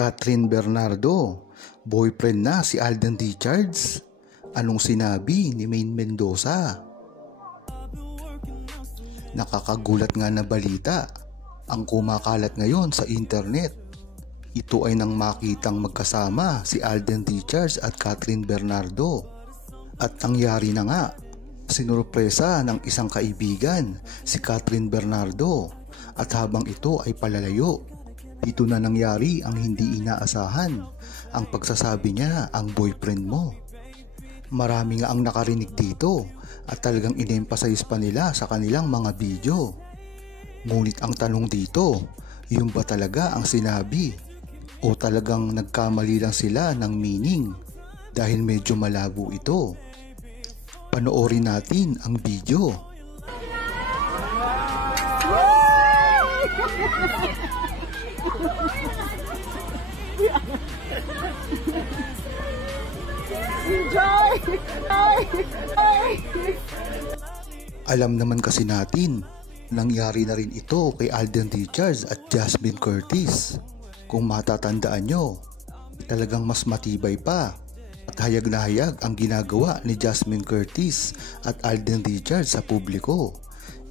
Catherine Bernardo, boyfriend na si Alden Richards. Anong sinabi ni Maine Mendoza? Nakakagulat nga na balita ang kumakalat ngayon sa internet. Ito ay nang makitang magkasama si Alden Richards at Catherine Bernardo. At nangyari na nga, sinurpresa ng isang kaibigan si Catherine Bernardo at habang ito ay palalayo, dito na nangyari ang hindi inaasahan, ang pagsasabi niya ang boyfriend mo. Marami nga ang nakarinig dito at talagang in-emphasize pa nila sa kanilang mga video. Ngunit ang tanong dito, yun ba talaga ang sinabi? O talagang nagkamali lang sila ng meaning dahil medyo malabo ito? Panoorin natin ang video. Alam naman kasi natin, nangyari na rin ito kay Alden Richards at Jasmine Curtis. Kung matatandaan nyo, talagang mas matibay pa at hayag na hayag ang ginagawa ni Jasmine Curtis at Alden Richards sa publiko.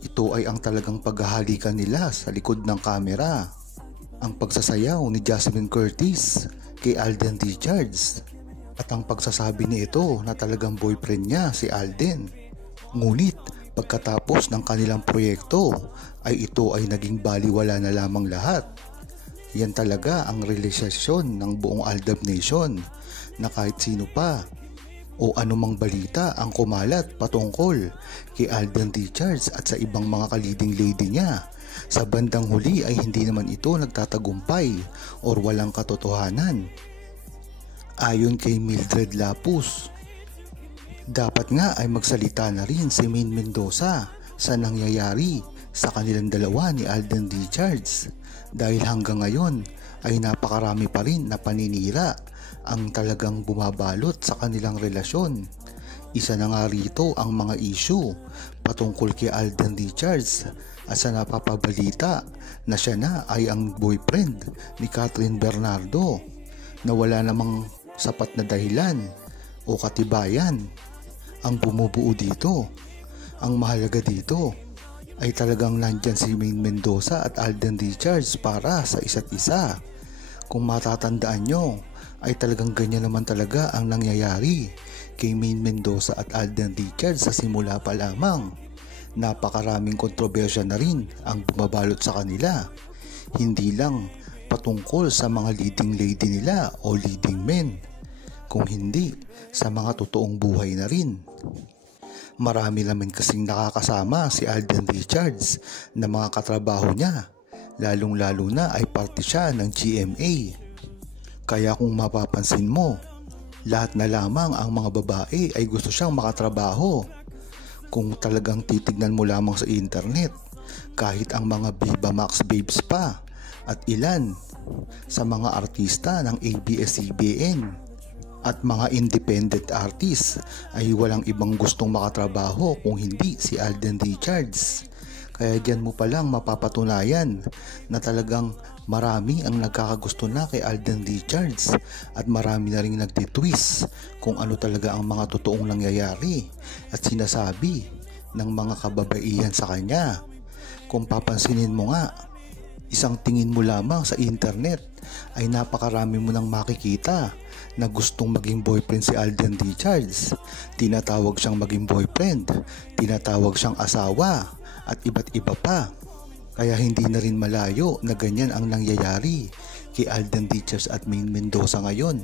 Ito ay ang talagang paghahalikan nila sa likod ng kamera. Ang pagsasayaw ni Jasmine Curtis kay Alden Richards at ang pagsasabi nito na talagang boyfriend niya si Alden. Ngunit pagkatapos ng kanilang proyekto ay ito ay naging baliwala na lamang lahat. Yan talaga ang realisasyon ng buong Aldab Nation na kahit sino pa o anumang balita ang kumalat patungkol kay Alden Richards at sa ibang mga ka-leading lady niya, sa bandang huli ay hindi naman ito nagtatagumpay or walang katotohanan. Ayon kay Mildred Lapus, dapat nga ay magsalita na rin si Maine Mendoza sa nangyayari sa kanilang dalawa ni Alden Richards dahil hanggang ngayon ay napakarami pa rin na paninira ang talagang bumabalot sa kanilang relasyon. Isa na nga rito ang mga issue patungkol kay Alden Richards at sa napapabalita na siya na ay ang boyfriend ni Catherine Bernardo na wala namang sapat na dahilan o katibayan ang bumubuo dito. Ang mahalaga dito ay talagang nandyan si Maine Mendoza at Alden Richards para sa isa't isa. Kung matatandaan nyo, ay talagang ganyan naman talaga ang nangyayari kay Maine Mendoza at Alden Richards sa simula pa lamang. Napakaraming kontrobersya na rin ang bumabalot sa kanila. Hindi lang patungkol sa mga leading lady nila o leading men, kung hindi sa mga totoong buhay na rin. Marami naman kasing nakakasama si Alden Richards na mga katrabaho niya, lalong-lalo na ay parte siya ng GMA. Kaya kung mapapansin mo, lahat na lamang ang mga babae ay gusto siyang makatrabaho. Kung talagang titignan mo lamang sa internet, kahit ang mga Viva Max babes pa at ilan sa mga artista ng ABS-CBN at mga independent artists ay walang ibang gustong makatrabaho kung hindi si Alden Richards. Kaya diyan mo palang mapapatunayan na talagang marami ang nagkakagusto na kay Alden Richards at marami na rin nagtitwist kung ano talaga ang mga totoong nangyayari at sinasabi ng mga kababaihan sa kanya. Kung papansinin mo nga, isang tingin mo lamang sa internet ay napakarami mo nang makikita na gustong maging boyfriend si Alden Richards. Tinatawag siyang maging boyfriend, tinatawag siyang asawa at iba't iba pa. Kaya hindi na rin malayo na ganyan ang nangyayari kay Alden Richards at Maine Mendoza ngayon.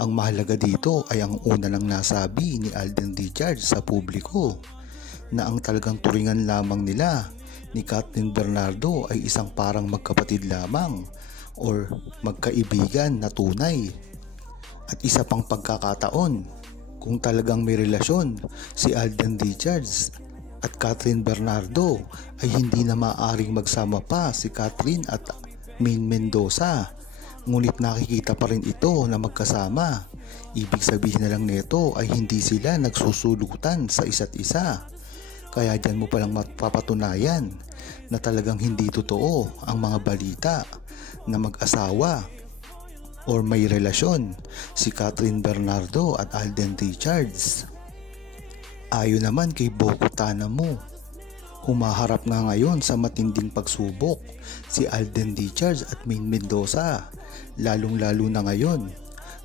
Ang mahalaga dito ay ang una lang nasabi ni Alden Richards sa publiko na ang talagang turingan lamang nila ni Catherine Bernardo ay isang parang magkapatid lamang or magkaibigan na tunay. At isa pang pagkakataon, kung talagang may relasyon si Alden Richards at Catherine Bernardo ay hindi na maaaring magsama pa si Catherine at Maine Mendoza. Ngunit nakikita pa rin ito na magkasama. Ibig sabihin na lang nito ay hindi sila nagsusulutan sa isa't isa. Kaya dyan mo palang mapapatunayan na talagang hindi totoo ang mga balita na mag-asawa or may relasyon si Catherine Bernardo at Alden Richards. Ayon naman kay Boko Tanamo, humaharap nga ngayon sa matinding pagsubok si Alden Richards at Maine Mendoza, lalong-lalo na ngayon.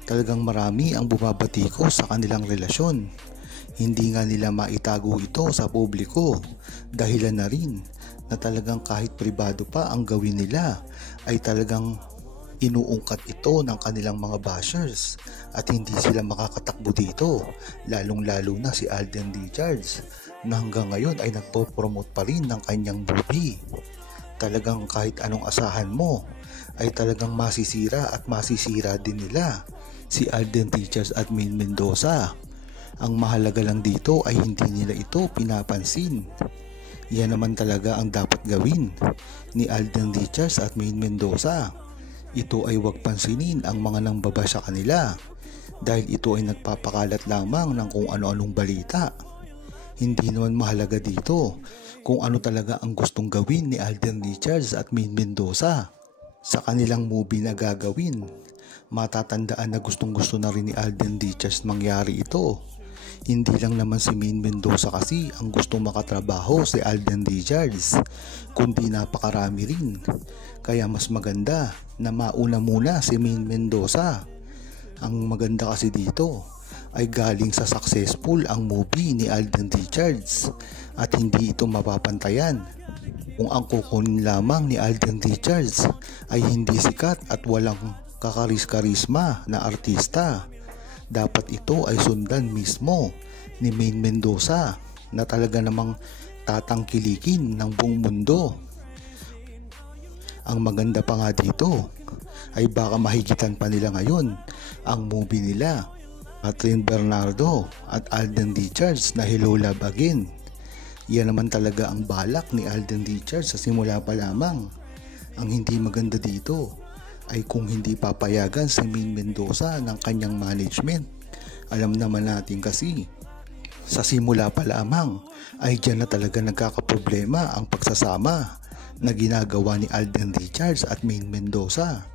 Talagang marami ang bumabatiko sa kanilang relasyon. Hindi nga nila maitago ito sa publiko, dahilan na rin na talagang kahit pribado pa ang gawin nila ay talagang inuungkat ito ng kanilang mga bashers at hindi sila makakatakbo dito, lalong-lalo na si Alden Richards na hanggang ngayon ay nagpo-promote pa rin ng kanyang movie. Talagang kahit anong asahan mo ay talagang masisira at masisira din nila si Alden Richards at Maine Mendoza. Ang mahalaga lang dito ay hindi nila ito pinapansin. Yan naman talaga ang dapat gawin ni Alden Richards at Maine Mendoza. Ito ay huwag pansinin ang mga nangbaba sa kanila dahil ito ay nagpapakalat lamang ng kung ano-anong balita. Hindi naman mahalaga dito kung ano talaga ang gustong gawin ni Alden Richards at Maine Mendoza sa kanilang movie na gagawin. Matatandaan na gustong-gusto na rin ni Alden Richards mangyari ito. Hindi lang naman si Maine Mendoza kasi ang gustong makatrabaho si Alden Richards, kundi napakarami rin. Kaya mas maganda na mauna muna si Maine Mendoza. Ang maganda kasi dito ay galing sa successful ang movie ni Alden Richards at hindi ito mapapantayan kung ang kukunin lamang ni Alden Richards ay hindi sikat at walang kakaris-karisma na artista. Dapat ito ay sundan mismo ni Maine Mendoza na talaga namang tatangkilikin ng buong mundo. Ang maganda pa nga dito ay baka mahigitan pa nila ngayon ang movie nila Catherine Bernardo at Alden Richards na Hello Love Again. Yan naman talaga ang balak ni Alden Richards sa simula pa lamang. Ang hindi maganda dito ay kung hindi papayagan si Maine Mendoza ng kanyang management. Alam naman natin kasi sa simula pa lamang ay diyan na talaga nagkakaproblema ang pagsasama na ginagawa ni Alden Richards at Maine Mendoza.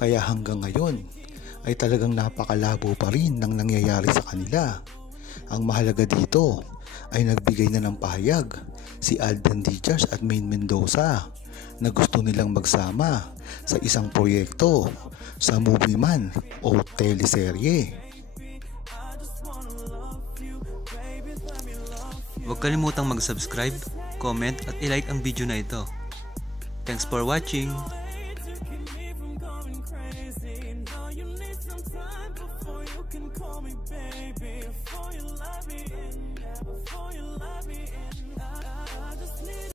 Kaya hanggang ngayon ay talagang napakalabo pa rin ng nangyayari sa kanila. Ang mahalaga dito ay nagbigay na ng pahayag si Alden Richards at Maine Mendoza na gusto nilang magsama sa isang proyekto, sa movie man o teleserye. Huwag kalimutang mag-subscribe, comment at i-like ang video na ito. Thanks for watching! Now you need some time before you can call me baby.